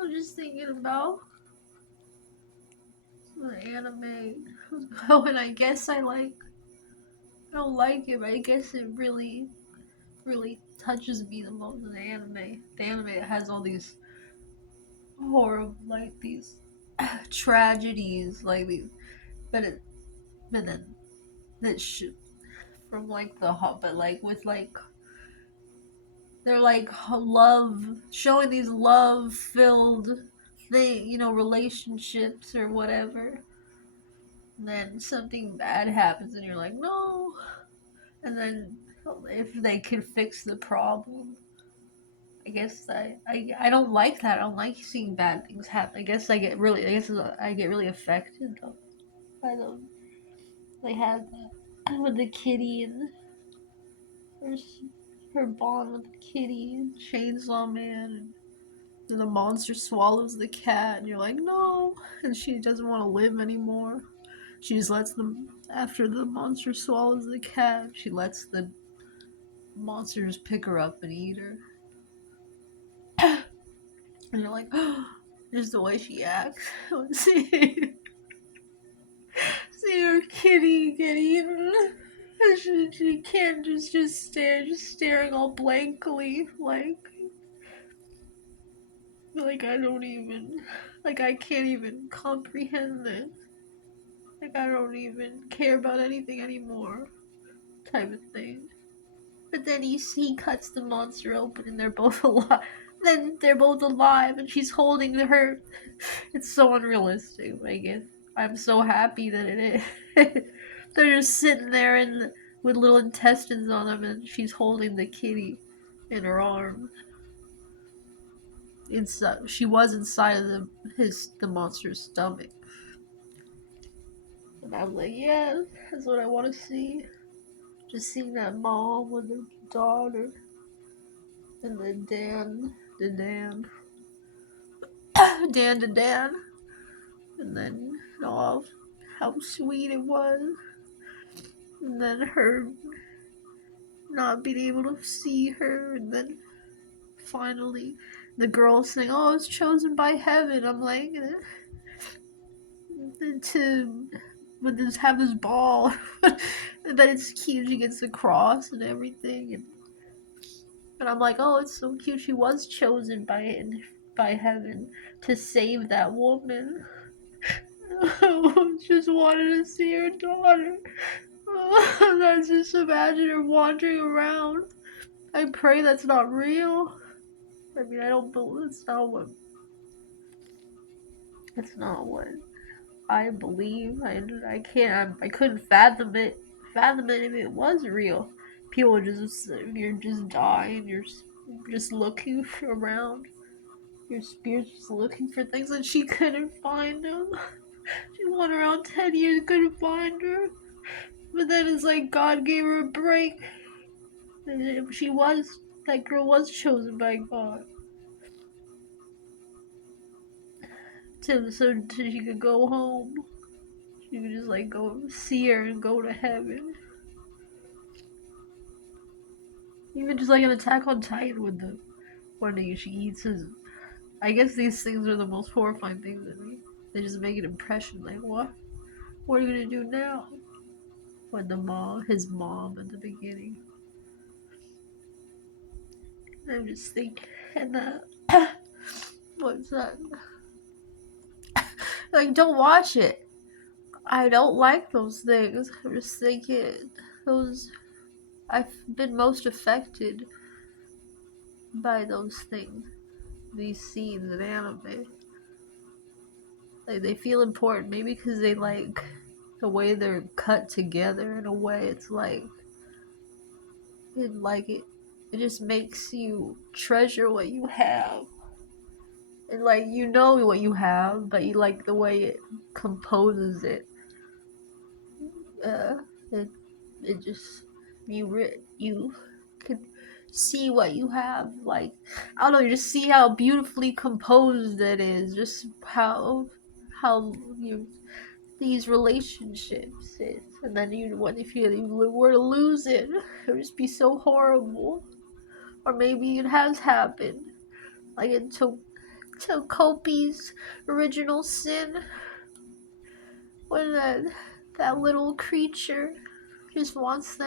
I'm just thinking about the anime. Oh, and I guess I don't like it, but I guess it really touches me the most in the anime. The anime that has all these horrible, like these tragedies, like these, but it, but then that shit from like the hot, but like with like they're like love, showing these love filled thing, relationships or whatever. And then something bad happens, and you're like, no. And then if they can fix the problem, I guess I don't like that. I don't like seeing bad things happen. I get really affected though by them. They had that with the kitty and her her bond with the kitty and Chainsaw Man, and the monster swallows the cat, and you're like, no, and she doesn't want to live anymore. She just lets them after the monster swallows the cat. She lets the monsters pick her up and eat her, and you're like, just the way she acts. See her kitty get eaten. And she can't just stare, just staring all blankly, like I don't even, like I can't even comprehend this. Like I don't even care about anything anymore, type of thing. But then he cuts the monster open and they're both alive. Then they're both alive and she's holding her. It's so unrealistic. I guess I'm so happy that it is. They're just sitting there with little intestines on them, and she's holding the kitty in her arms. Inside, she was inside of the monster's stomach, and I'm like, yeah, that's what I want to see. Just seeing that mom with her daughter, and then Dan, and then oh, how sweet it was, and then her not being able to see her, and then finally the girl saying, "Oh, I was chosen by heaven." I'm like, to but just have this ball, but it's cute. She gets the cross and everything, and I'm like, "Oh, it's so cute. She was chosen by heaven to save that woman." Just wanted to see her daughter. I just imagine her wandering around. I pray that's not real. I mean, I don't believe it's not what I believe. I can't. I couldn't fathom it if it was real. People just you're just dying. You're just looking around. Your spirit's just looking for things, and she couldn't find them. She went around 10 years, couldn't find her. But then it's like God gave her a break. And she was that girl was chosen by God so she could go home. She could just like go see her and go to heaven. Even just like an Attack on Titan with the one day she eats his. I guess these things are the most horrifying things in me. They just make an impression. Like what? What are you gonna do now? When his mom at the beginning. I'm just thinking, and what's that? Like, don't watch it. I don't like those things. I'm just thinking, those. I've been most affected by those things, these scenes in anime. Like, they feel important, maybe because they like the way they're cut together. In a way, it's it just makes you treasure what you have, and like you know what you have, but you like the way it composes it. Uh, it it just you could see what you have. Like I don't know, you just see how beautifully composed it is. Just how you these relationships is, and then what if you were to lose it? It would just be so horrible. Or maybe it has happened. Like it took. to Kopi's original sin when that little creature just wants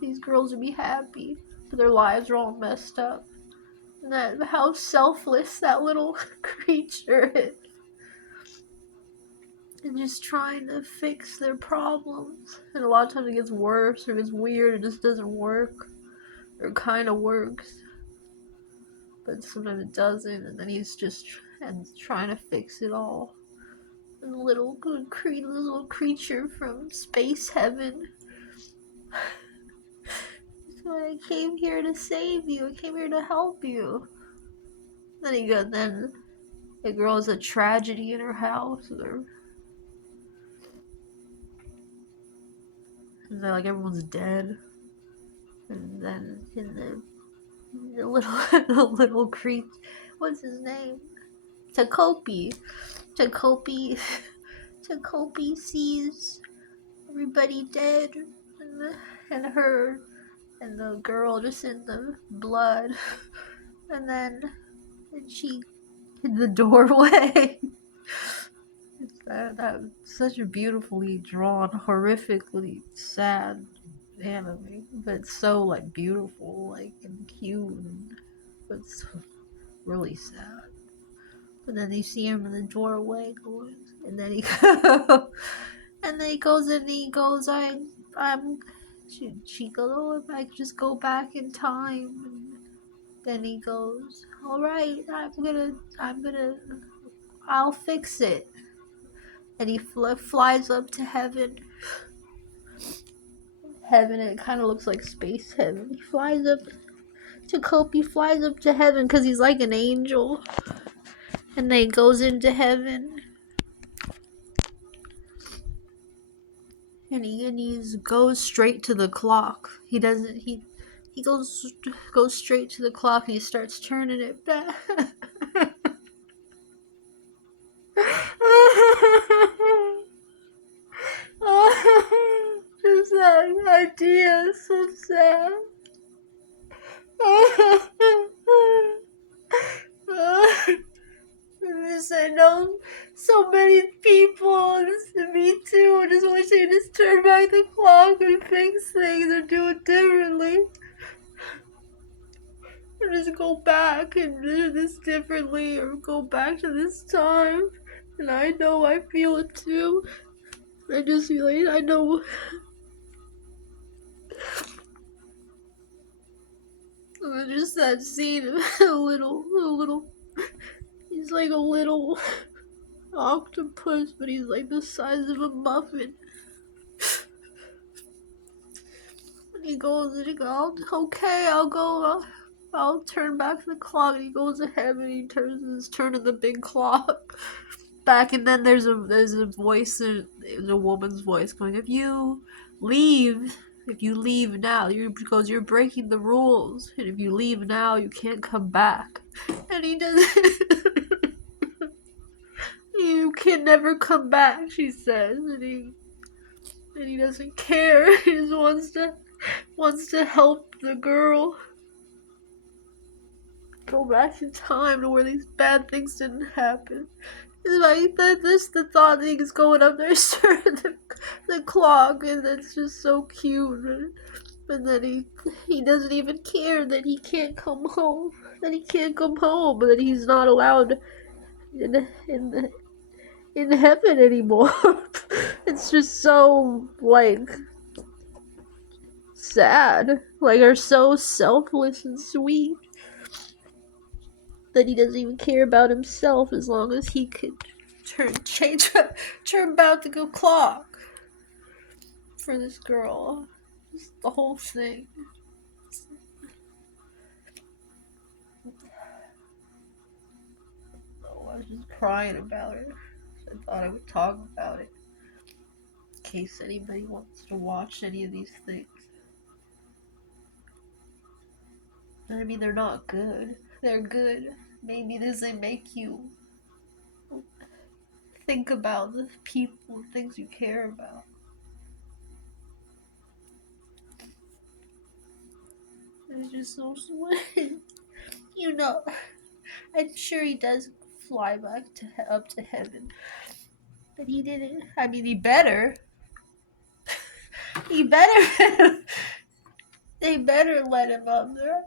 these girls to be happy, but their lives are all messed up. And that how selfless that little creature is. And just trying to fix their problems. And a lot of times it gets worse or it gets weird, it just doesn't work. Or it kinda works. But sometimes it doesn't, and then he's just trying to fix it all. And the little creature from space heaven. So I came here to save you. I came here to help you. Then the girl has a tragedy in her house. And then like everyone's dead. And then in the little the little creature, what's his name? Takopi. Takopi Takopi sees everybody dead and her and the girl just in the blood. And then she in the doorway. That such a beautifully drawn, horrifically sad anime, but so like beautiful, like and cute, but so really sad. But then you see him in the doorway going, and then he and then he goes and he goes, I'm. She goes, oh, if I could just go back in time. And then he goes, all right, I'll fix it. And he flies up to heaven. It kind of looks like space heaven. He flies up to Kopi, flies up to heaven because he's like an angel. And then he goes into heaven. And he goes straight to the clock. He doesn't, he goes straight to the clock and he starts turning it back. Just that idea is so sad. I know so many people, and me too, just wish they just turn back the clock and fix things or do it differently. Or just go back and do this differently or go back to this time. And I know I feel it too. I just feel like I know. Just that scene of a little. He's like a little octopus, but he's like the size of a muffin. And he goes and he goes, okay, I'll go. I'll turn back the clock. And he goes ahead and he turns turning the big clock back. And then there's a voice, there's a woman's voice going, if you leave now, you're breaking the rules. And if you leave now, you can't come back. And he doesn't. You can never come back, she says. And he doesn't care. He just wants to help the girl go back in time to where these bad things didn't happen. It's like the thought thing is going up there, starting the clock, and it's just so cute. And then he doesn't even care that he can't come home. That he can't come home, but that he's not allowed in heaven anymore. It's just so like sad. Like are so selfless and sweet that he doesn't even care about himself as long as he could turn back the clock for this girl. Just the whole thing. Oh, I was just crying about it. So I thought I would talk about it in case anybody wants to watch any of these things. I mean, they're not good. They're good. Maybe they make you think about the people and things you care about. It's just so sweet. You know, I'm sure he does fly back to up to heaven. But he didn't. I mean, he better. He better. They better let him up there.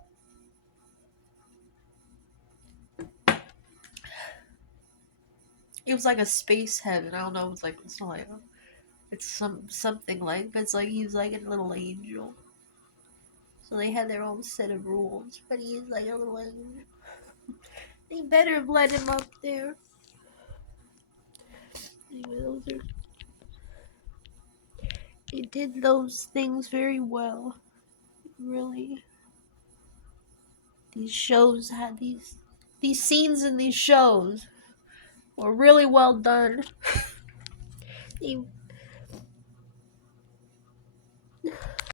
It was like a space heaven. I don't know. It's not like it's something like, but it's like he was like a little angel. So they had their own set of rules, but he is like a little angel. They better have let him up there. Anyway, they did those things very well. Really, these shows had these scenes in these shows were really well done. They